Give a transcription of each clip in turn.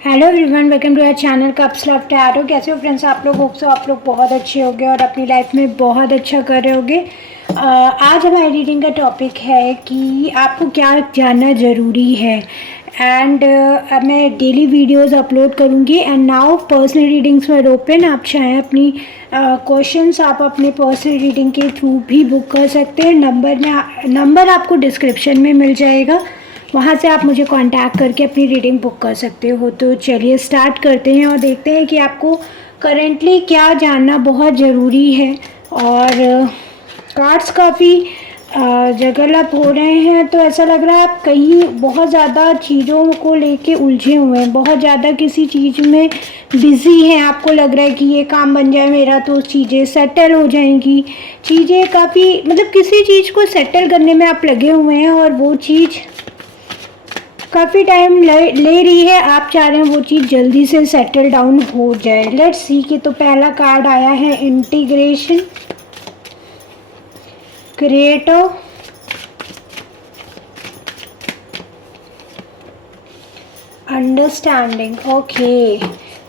Hello everyone, welcome to our channel cups love tarot. कैसे हो friends आप लोग? होप सो आप लोग बहुत अच्छे होंगे और अपनी लाइफ में बहुत अच्छा कर रहे होंगे। आज हमारी रीडिंग का टॉपिक है कि आपको क्या जानना ज़रूरी है। एंड मैं डेली वीडियोस अपलोड करूँगी। And now personal readings were open. आप चाहें अपनी क्वेश्चंस आप अपने पर्सनल रीडिंग के थ्रू भी बुक कर सकते हैं। नंबर आपको डिस्क्रिप्शन में मिल जाएगा, वहाँ से आप मुझे कांटेक्ट करके अपनी रीडिंग बुक कर सकते हो। तो चलिए स्टार्ट करते हैं और देखते हैं कि आपको करेंटली क्या जानना बहुत ज़रूरी है। और कार्ड्स काफ़ी जगलप हो रहे हैं, तो ऐसा लग रहा है आप कहीं बहुत ज़्यादा चीज़ों को लेके उलझे हुए हैं, बहुत ज़्यादा किसी चीज़ में बिज़ी हैं। आपको लग रहा है कि ये काम बन जाए मेरा तो चीज़ें सेटल हो जाएंगी। चीज़ें काफ़ी किसी चीज़ को सेटल करने में आप लगे हुए हैं और वो चीज़ काफ़ी टाइम ले रही है। आप चाह रहे हैं वो चीज़ जल्दी से सेटल डाउन हो जाए। लेट्स सी कि तो पहला कार्ड आया है इंटीग्रेशन, क्रिएटर, अंडरस्टैंडिंग। ओके,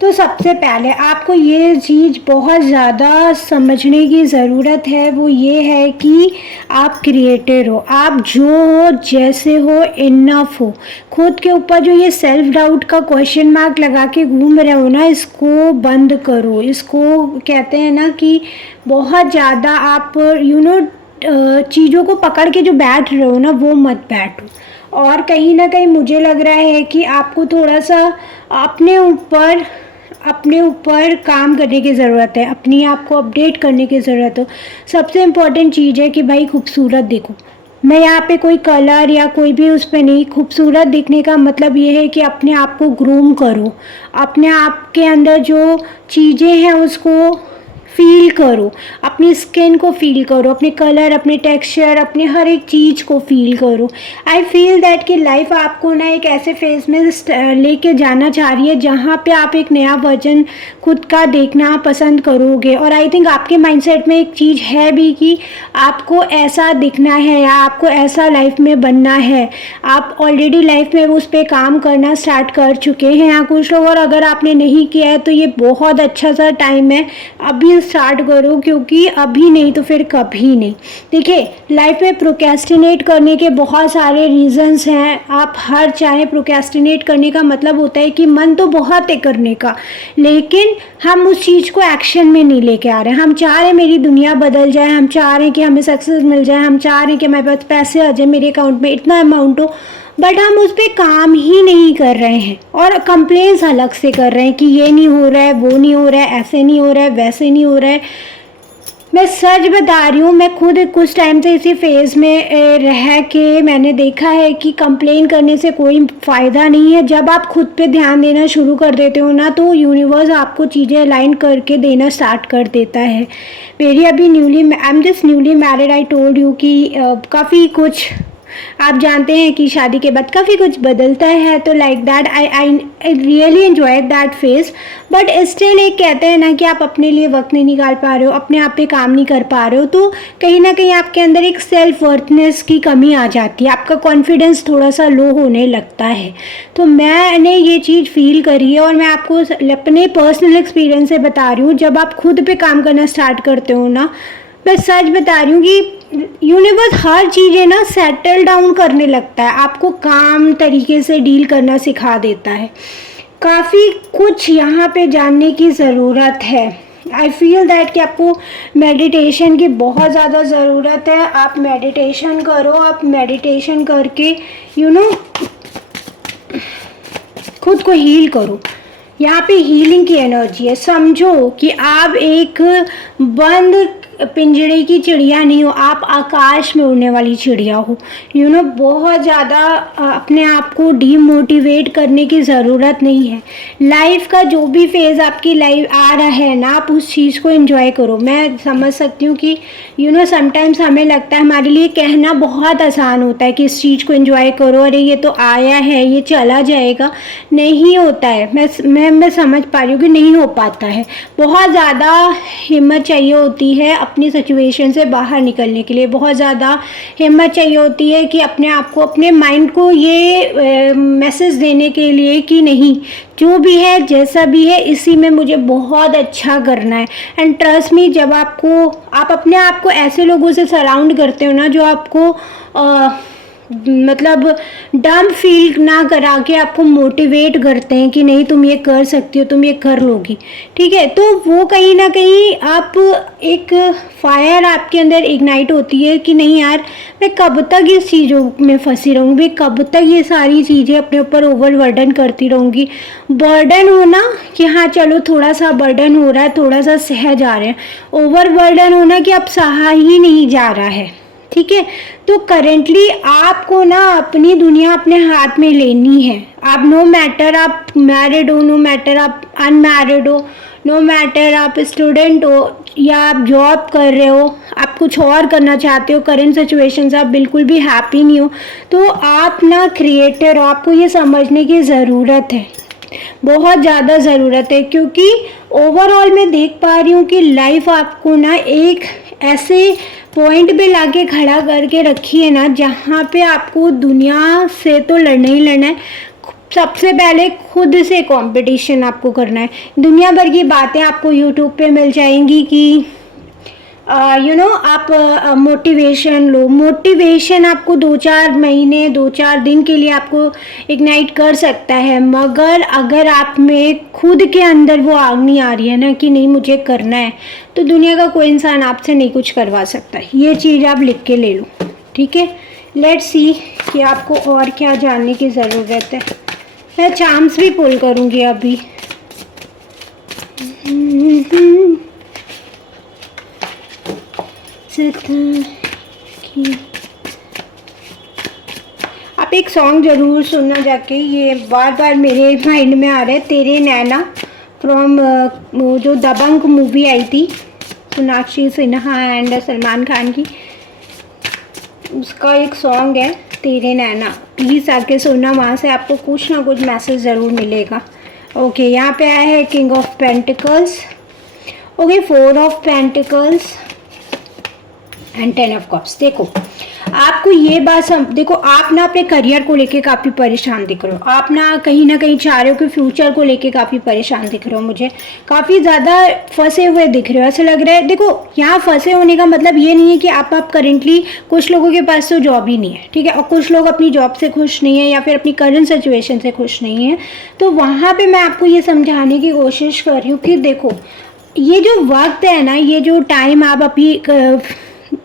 तो सबसे पहले आपको ये चीज़ बहुत ज़्यादा समझने की ज़रूरत है, वो ये है कि आप क्रिएटर हो। आप जो हो, जैसे हो, इनफ हो। खुद के ऊपर जो ये सेल्फ डाउट का क्वेश्चन मार्क लगा के घूम रहे हो ना, इसको बंद करो। इसको कहते हैं ना कि बहुत ज़्यादा आप चीज़ों को पकड़ के जो बैठ रहे हो ना, वो मत बैठो। और कहीं ना कहीं मुझे लग रहा है कि आपको थोड़ा सा अपने ऊपर काम करने की ज़रूरत है, अपनी आप को अपडेट करने की ज़रूरत हो। सबसे इम्पॉर्टेंट चीज़ है कि भाई खूबसूरत दिखो। मैं यहाँ पे कोई कलर या कोई भी उस पर नहीं, खूबसूरत दिखने का मतलब ये है कि अपने आप को ग्रूम करो, अपने आप के अंदर जो चीज़ें हैं उसको फील करो, अपनी स्किन को फील करो, अपने कलर, अपने टेक्सचर, अपने हर एक चीज़ को फील करो। आई फील दैट कि लाइफ आपको ना एक ऐसे फेज में लेके जाना चाह रही है जहाँ पे आप एक नया वर्जन खुद का देखना पसंद करोगे। और आई थिंक आपके माइंडसेट में एक चीज़ है भी कि आपको ऐसा दिखना है या आपको ऐसा लाइफ में बनना है। आप ऑलरेडी लाइफ में उस पर काम करना स्टार्ट कर चुके हैं या कुछ लोग, और अगर आपने नहीं किया है तो ये बहुत अच्छा सा टाइम है, अभी स्टार्ट करो, क्योंकि अभी नहीं तो फिर कभी नहीं। देखिए, लाइफ में प्रोक्रेस्टिनेट करने के बहुत सारे रीजंस हैं। आप हर चाहे प्रोक्रेस्टिनेट करने का मतलब होता है कि मन तो बहुत है करने का, लेकिन हम उस चीज़ को एक्शन में नहीं लेके आ रहे हैं। हम चाह रहे हैं मेरी दुनिया बदल जाए, हम चाह रहे हैं कि हमें सक्सेस मिल जाए, हम चाह रहे हैं कि हमारे पास पैसे आ जाए, मेरे अकाउंट में इतना अमाउंट हो, बट हम उस पर काम ही नहीं कर रहे हैं और कंप्लेंट्स अलग से कर रहे हैं कि ये नहीं हो रहा है, वो नहीं हो रहा है, ऐसे नहीं हो रहा है, वैसे नहीं हो रहा है। मैं सच बता रही हूँ, मैं खुद कुछ टाइम से इसी फेज़ में रह के मैंने देखा है कि कंप्लेन करने से कोई फ़ायदा नहीं है। जब आप खुद पे ध्यान देना शुरू कर देते हो ना, तो यूनिवर्स आपको चीज़ें अलाइन करके देना स्टार्ट कर देता है। मेरी अभी I am just newly married. I told you कि काफ़ी कुछ आप जानते हैं कि शादी के बाद काफ़ी कुछ बदलता है। तो like that I really enjoy that phase, but still एक कहते हैं ना कि आप अपने लिए वक्त नहीं निकाल पा रहे हो, अपने आप पे काम नहीं कर पा रहे हो, तो कहीं ना कहीं आपके अंदर एक सेल्फ वर्थनेस की कमी आ जाती है, आपका कॉन्फिडेंस थोड़ा सा लो होने लगता है। तो मैंने ये चीज़ फील करी है और मैं आपको अपने पर्सनल एक्सपीरियंस से बता रही हूँ। जब आप खुद पे काम करना स्टार्ट करते हो ना, मैं सच बता रही हूँ कि यूनिवर्स हर चीज़ें ना सेटल डाउन करने लगता है, आपको काम तरीके से डील करना सिखा देता है। काफ़ी कुछ यहाँ पे जानने की ज़रूरत है। आई फील दैट कि आपको मेडिटेशन की बहुत ज़्यादा ज़रूरत है। आप मेडिटेशन करो, आप मेडिटेशन करके खुद को हील करो। यहाँ पे हीलिंग की एनर्जी है। समझो कि आप एक बंद पिंजरे की चिड़िया नहीं हो, आप आकाश में उड़ने वाली चिड़िया हो। बहुत ज़्यादा अपने आप को डीमोटिवेट करने की ज़रूरत नहीं है। लाइफ का जो भी फेज़ आपकी लाइफ आ रहा है ना, आप उस चीज़ को एंजॉय करो। मैं समझ सकती हूँ कि समटाइम्स हमें लगता है, हमारे लिए कहना बहुत आसान होता है कि इस चीज़ को एंजॉय करो, अरे ये तो आया है, ये चला जाएगा। नहीं होता है। मैं समझ पा रही हूँ कि नहीं हो पाता है। बहुत ज़्यादा हिम्मत चाहिए होती है अपनी सिचुएशन से बाहर निकलने के लिए। बहुत ज़्यादा हिम्मत चाहिए होती है कि अपने आप को, अपने माइंड को ये मैसेज देने के लिए कि नहीं, जो भी है जैसा भी है इसी में मुझे बहुत अच्छा करना है। एंड ट्रस्ट मी, जब आप अपने आप को ऐसे लोगों से सराउंड करते हो ना जो आपको मतलब डम फील ना करा के आपको मोटिवेट करते हैं कि नहीं तुम ये कर सकती हो, तुम ये कर लोगी, ठीक है, तो वो कहीं ना कहीं आप एक फायर आपके अंदर इग्नाइट होती है कि नहीं यार, मैं कब तक इस चीज़ों में फंसी रहूँगी, कब तक ये सारी चीज़ें अपने ऊपर ओवर बर्डन करती रहूँगी। बर्डन होना कि हाँ चलो थोड़ा सा बर्डन हो रहा है, थोड़ा सा सह जा रहे हैं, ओवर बर्डन होना कि अब सहा ही नहीं जा रहा है, ठीक है। तो करेंटली आपको ना अपनी दुनिया अपने हाथ में लेनी है। आप नो मैटर आप मैरिड हो, नो मैटर आप अनमैरिड हो, नो मैटर आप स्टूडेंट हो या आप जॉब कर रहे हो, आप कुछ और करना चाहते हो, करेंट सिचुएशन से आप बिल्कुल भी हैप्पी नहीं हो, तो आप ना क्रिएटर हो। आपको ये समझने की ज़रूरत है, बहुत ज़्यादा ज़रूरत है, क्योंकि ओवरऑल मैं देख पा रही हूँ कि लाइफ आपको ना एक ऐसे पॉइंट पे लाके खड़ा करके रखी है ना जहाँ पे आपको दुनिया से तो लड़ना ही लड़ना है। सबसे पहले खुद से कंपटीशन आपको करना है। दुनिया भर की बातें आपको यूट्यूब पे मिल जाएंगी कि आप मोटिवेशन लो। मोटिवेशन आपको 2-4 महीने 2-4 दिन के लिए आपको इग्नाइट कर सकता है, मगर अगर आप में खुद के अंदर वो आग नहीं आ रही है ना कि नहीं मुझे करना है, तो दुनिया का कोई इंसान आपसे नहीं कुछ करवा सकता। ये चीज़ आप लिख के ले लो, ठीक है। लेट्स सी कि आपको और क्या जानने की ज़रूरत है। मैं चार्म्स भी पुल करूँगी अभी। आप एक सॉन्ग ज़रूर सुनना जाके, ये बार बार मेरे माइंड में आ रहा है, तेरे नैना फ्रॉम जो दबंग मूवी आई थी सोनाक्षी सिन्हा एंड सलमान खान की, उसका एक सॉन्ग है तेरे नैना। प्लीज़ आके सुनना, वहाँ से आपको कुछ ना कुछ मैसेज ज़रूर मिलेगा। ओके, यहाँ पे आया है king of pentacles, okay 4 of pentacles and 10 of cups. देखो आपको ये बात देखो, आप ना अपने करियर को लेके काफ़ी परेशान दिख रहे हो, आप ना कहीं चाह रहे हो कि फ्यूचर को लेके काफ़ी परेशान दिख रहे हो, मुझे काफ़ी ज़्यादा फंसे हुए दिख रहे हो, ऐसा लग रहा है। देखो यहाँ फंसे होने का मतलब ये नहीं है कि आप करेंटली, कुछ लोगों के पास तो जॉब ही नहीं है, ठीक है, और कुछ लोग अपनी जॉब से खुश नहीं है या फिर अपनी करंट सिचुएशन से खुश नहीं है। तो वहाँ पर मैं आपको ये समझाने की कोशिश कर रही हूँ कि देखो ये जो वक्त है ना, ये जो टाइम आप अभी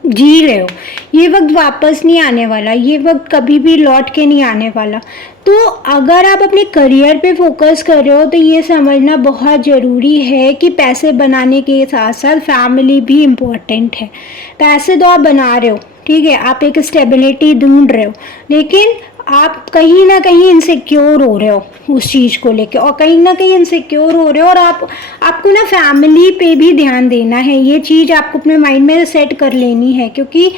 जी रहे हो, ये वक्त वापस नहीं आने वाला, ये वक्त कभी भी लौट के नहीं आने वाला। तो अगर आप अपने करियर पे फोकस कर रहे हो तो ये समझना बहुत ज़रूरी है कि पैसे बनाने के साथ साथ फैमिली भी इम्पोर्टेंट है। पैसे तो आप बना रहे हो, ठीक है, आप एक स्टेबिलिटी ढूंढ रहे हो, लेकिन आप कहीं ना कहीं इनसिक्योर हो रहे हो उस चीज़ को लेके, और कहीं ना कहीं इनसिक्योर हो रहे हो, और आपको ना फैमिली पे भी ध्यान देना है। ये चीज़ आपको अपने माइंड में सेट कर लेनी है, क्योंकि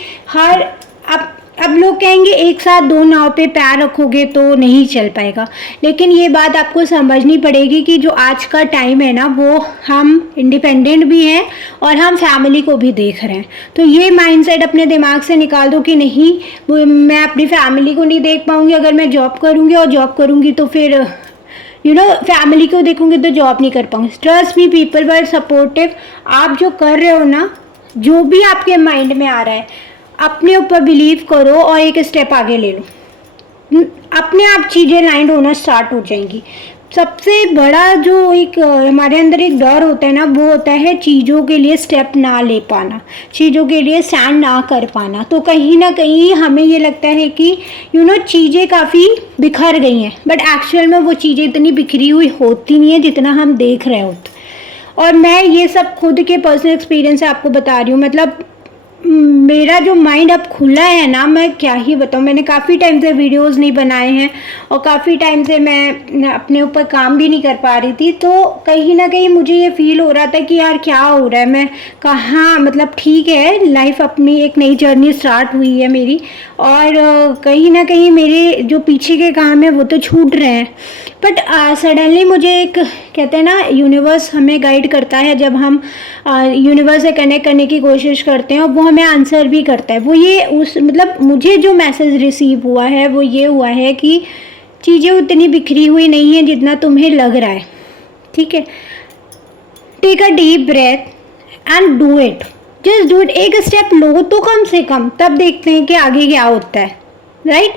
अब लोग कहेंगे एक साथ 2 नाव पे पैर रखोगे तो नहीं चल पाएगा, लेकिन ये बात आपको समझनी पड़ेगी कि जो आज का टाइम है ना, वो हम इंडिपेंडेंट भी हैं और हम फैमिली को भी देख रहे हैं। तो ये माइंडसेट अपने दिमाग से निकाल दो कि नहीं, मैं अपनी फैमिली को नहीं देख पाऊँगी अगर मैं जॉब करूँगी, और जॉब करूँगी तो फिर फैमिली को देखूँगी तो जॉब नहीं कर पाऊँगी। Trust me, people were supportive. आप जो कर रहे हो ना, जो भी आपके माइंड में आ रहा है, अपने ऊपर बिलीव करो और एक स्टेप आगे ले लो, अपने आप चीज़ें लाइंड होना स्टार्ट हो जाएंगी। सबसे बड़ा जो एक हमारे अंदर एक डर होता है ना, वो होता है चीज़ों के लिए स्टेप ना ले पाना, चीज़ों के लिए स्टैंड ना कर पाना। तो कहीं ना कहीं हमें ये लगता है कि चीज़ें काफ़ी बिखर गई हैं, बट एक्चुअल में वो चीज़ें इतनी बिखरी हुई होती नहीं है जितना हम देख रहे होते। और मैं ये सब खुद के पर्सनल एक्सपीरियंस से आपको बता रही हूँ। मतलब मेरा जो माइंड अब खुला है ना, मैं क्या ही बताऊँ। मैंने काफ़ी टाइम से वीडियोस नहीं बनाए हैं और काफ़ी टाइम से मैं अपने ऊपर काम भी नहीं कर पा रही थी, तो कहीं ना कहीं मुझे ये फील हो रहा था कि यार क्या हो रहा है, मैं कहाँ, मतलब ठीक है, लाइफ अपनी एक नई जर्नी स्टार्ट हुई है मेरी, और कहीं ना कहीं मेरे जो पीछे के काम है वो तो छूट रहे हैं। बट सडनली मुझे एक, कहते हैं ना, यूनिवर्स हमें गाइड करता है जब हम यूनिवर्स से कनेक्ट करने की कोशिश करते हैं, और वो हमें आंसर भी करता है। वो ये उस, मतलब मुझे जो मैसेज रिसीव हुआ है वो ये हुआ है कि चीज़ें उतनी बिखरी हुई नहीं है जितना तुम्हें लग रहा है, ठीक है। Take a deep breath and do it, just do it. एक स्टेप लो तो कम से कम, तब देखते हैं कि आगे क्या होता है, राइट।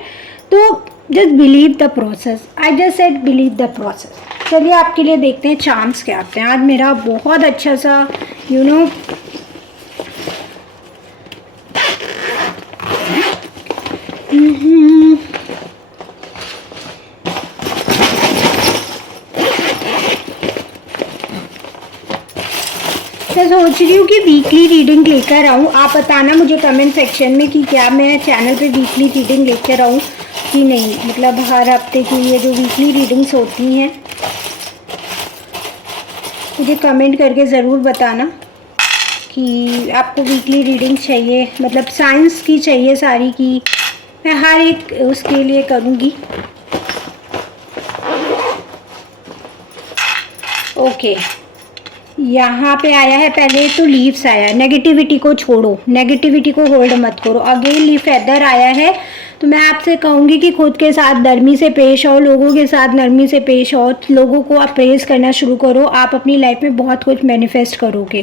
तो just believe the process, I just said believe the process. चलिए आपके लिए देखते हैं चांस क्या आते हैं। आज मेरा बहुत अच्छा सा यू नो मैं सोच रही हूँ कि वीकली रीडिंग लेकर आऊँ। आप बताना मुझे कमेंट सेक्शन में कि क्या मैं चैनल पे वीकली रीडिंग लेकर आऊँ कि नहीं, मतलब हर हफ्ते की ये जो वीकली रीडिंग्स होती हैं, मुझे कमेंट करके ज़रूर बताना कि आपको वीकली रीडिंग चाहिए, मतलब साइंस की चाहिए सारी की। मैं हर एक उसके लिए करूँगी। ओके, यहाँ पे आया है, पहले तो लीव्स आया है। नेगेटिविटी को छोड़ो, नेगेटिविटी को होल्ड मत करो। अगेन लीफ फेदर आया है। तो मैं आपसे कहूँगी कि खुद के साथ नरमी से पेश आओ, लोगों के साथ नरमी से पेश आओ, लोगों को आप प्रेज करना शुरू करो। आप अपनी लाइफ में बहुत कुछ मैनिफेस्ट करोगे।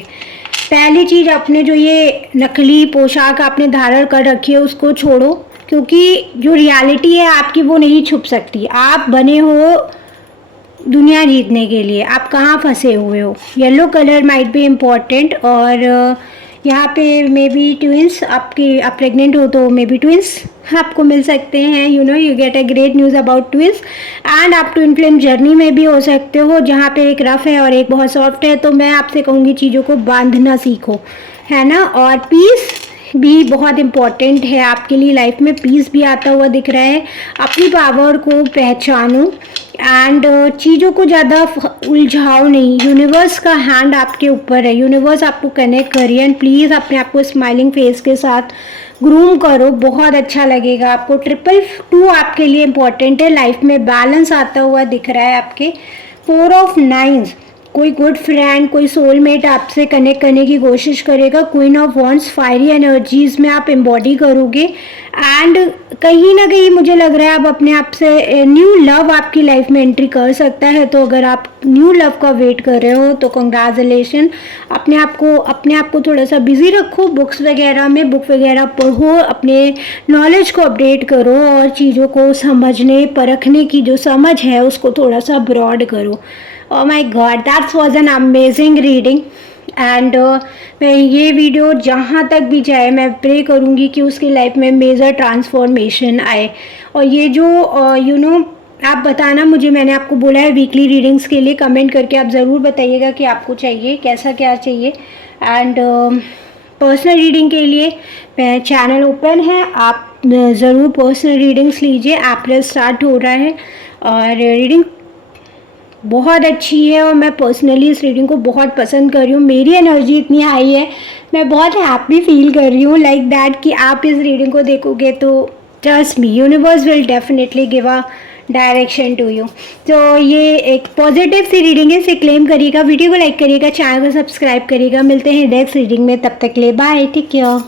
पहली चीज़, अपने जो ये नकली पोशाक आपने धारण कर रखी है उसको छोड़ो, क्योंकि जो रियलिटी है आपकी वो नहीं छुप सकती। आप बने हो दुनिया जीतने के लिए, आप कहाँ फंसे हुए हो। Yellow colour might be important. और यहाँ पे मे बी ट्विंस, आपके आप प्रेग्नेंट हो तो मे बी ट्विंस आपको मिल सकते हैं। You get a great news about twins. And आप ट्विन फ्लेम जर्नी में भी हो सकते हो, जहाँ पे एक रफ है और एक बहुत सॉफ्ट है। तो मैं आपसे कहूँगी चीज़ों को बांधना सीखो, है ना। और पीस भी बहुत इम्पॉर्टेंट है आपके लिए। लाइफ में पीस भी आता हुआ दिख रहा है। अपनी पावर को पहचानो एंड चीज़ों को ज़्यादा उलझाओ नहीं। यूनिवर्स का हैंड आपके ऊपर है, यूनिवर्स आपको कनेक्ट करिए। एंड प्लीज़ अपने आप को स्माइलिंग फेस के साथ ग्रूम करो, बहुत अच्छा लगेगा आपको। 222 आपके लिए इम्पॉर्टेंट है। लाइफ में बैलेंस आता हुआ दिख रहा है आपके। 4 ऑफ नाइन्स, कोई गुड फ्रेंड, कोई सोलमेट आपसे कनेक्ट करने की कोशिश करेगा। Queen of wands, fiery energies में आप एम्बॉडी करोगे। एंड कहीं ना कहीं मुझे लग रहा है आप अपने आप से न्यू लव आपकी लाइफ में एंट्री कर सकता है। तो अगर आप न्यू लव का वेट कर रहे हो तो कंग्रेचुलेशन। अपने आप को थोड़ा सा बिजी रखो, बुक्स वगैरह में, बुक वगैरह पढ़ो, अपने नॉलेज को अपडेट करो और चीज़ों को समझने परखने की जो समझ है उसको थोड़ा सा ब्रॉड करो। Oh my God, that was an amazing reading. And मैं ये वीडियो जहाँ तक भी जाए मैं प्रे करूँगी कि उसकी लाइफ में मेजर ट्रांसफॉर्मेशन आए। और ये जो आप बताना मुझे, मैंने आपको बोला है वीकली रीडिंग्स के लिए कमेंट करके आप ज़रूर बताइएगा कि आपको चाहिए कैसा, क्या चाहिए। एंड पर्सनल रीडिंग के लिए मैं चैनल ओपन है, आप ज़रूर पर्सनल रीडिंग्स लीजिए। अप्रैल स्टार्ट हो रहा है और रीडिंग बहुत अच्छी है और मैं पर्सनली इस रीडिंग को बहुत पसंद कर रही हूँ। मेरी एनर्जी इतनी हाई है, मैं बहुत हैप्पी फील कर रही हूँ लाइक दैट कि आप इस रीडिंग को देखोगे तो trust me, universe will definitely give a direction to you. तो ये एक पॉजिटिव सी रीडिंग है, इसे क्लेम करिएगा, वीडियो को लाइक करिएगा, चैनल को सब्सक्राइब करिएगा। मिलते हैं नेक्स्ट रीडिंग में, तब तक ले बाय, टेक केयर।